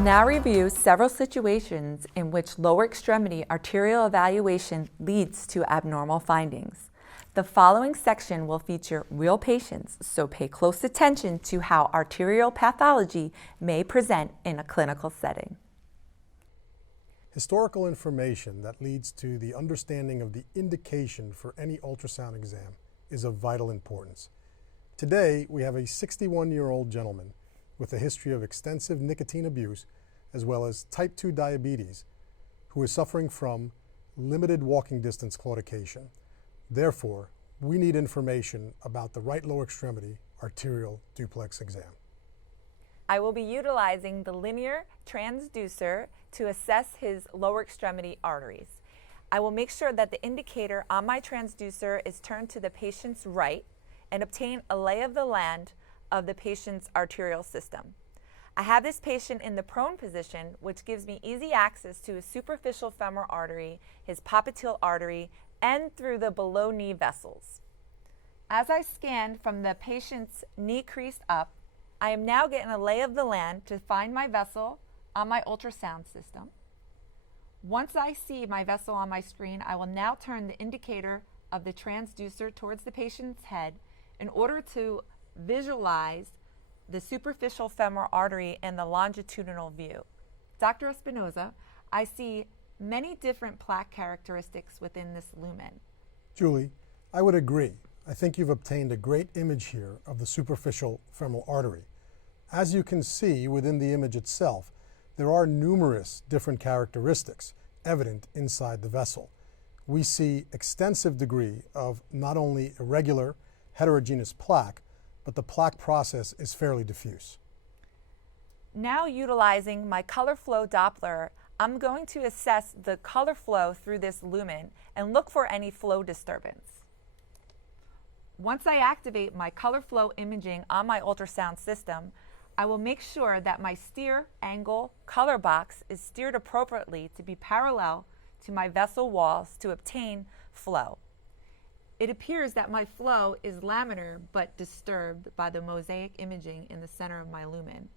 now review several situations in which lower extremity arterial evaluation leads to abnormal findings. The following section will feature real patients, so pay close attention to how arterial pathology may present in a clinical setting. Historical information that leads to the understanding of the indication for any ultrasound exam is of vital importance. Today, we have a 61-year-old gentleman with a history of extensive nicotine abuse as well as type 2 diabetes who is suffering from limited walking distance claudication. Therefore, we need information about the right lower extremity arterial duplex exam. I will be utilizing the linear transducer to assess his lower extremity arteries. I will make sure that the indicator on my transducer is turned to the patient's right and obtain a lay of the land of the patient's arterial system. I have this patient in the prone position, which gives me easy access to his superficial femoral artery, his popliteal artery, and through the below knee vessels. As I scan from the patient's knee crease up, I am now getting a lay of the land to find my vessel on my ultrasound system. Once I see my vessel on my screen, I will now turn the indicator of the transducer towards the patient's head in order to visualize the superficial femoral artery in the longitudinal view. Dr. Espinoza, I see many different plaque characteristics within this lumen. Julie, I would agree. I think you've obtained a great image here of the superficial femoral artery. As you can see within the image itself, there are numerous different characteristics evident inside the vessel. We see extensive degree of not only irregular, heterogeneous plaque, but the plaque process is fairly diffuse. Now utilizing my color flow Doppler, I'm going to assess the color flow through this lumen and look for any flow disturbance. Once I activate my color flow imaging on my ultrasound system, I will make sure that my steer angle color box is steered appropriately to be parallel to my vessel walls to obtain flow. It appears that my flow is laminar but disturbed by the mosaic imaging in the center of my lumen.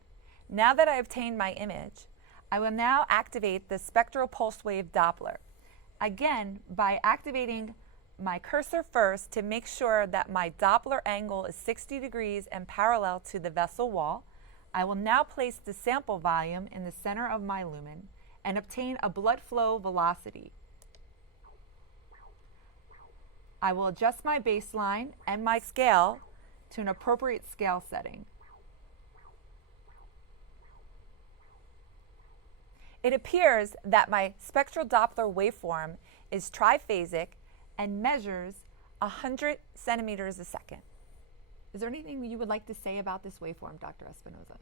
Now that I obtained my image, I will now activate the spectral pulse wave Doppler. Again, by activating my cursor first to make sure that my Doppler angle is 60 degrees and parallel to the vessel wall, I will now place the sample volume in the center of my lumen and obtain a blood flow velocity. I will adjust my baseline and my scale to an appropriate scale setting. It appears that my spectral Doppler waveform is triphasic and measures 100 centimeters a second. Is there anything you would like to say about this waveform, Dr. Espinoza?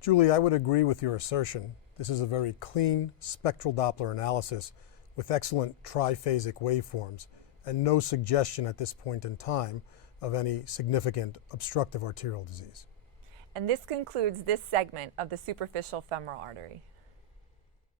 Julie, I would agree with your assertion. This is a very clean spectral Doppler analysis with excellent triphasic waveforms and no suggestion at this point in time of any significant obstructive arterial disease. And this concludes this segment of the superficial femoral artery.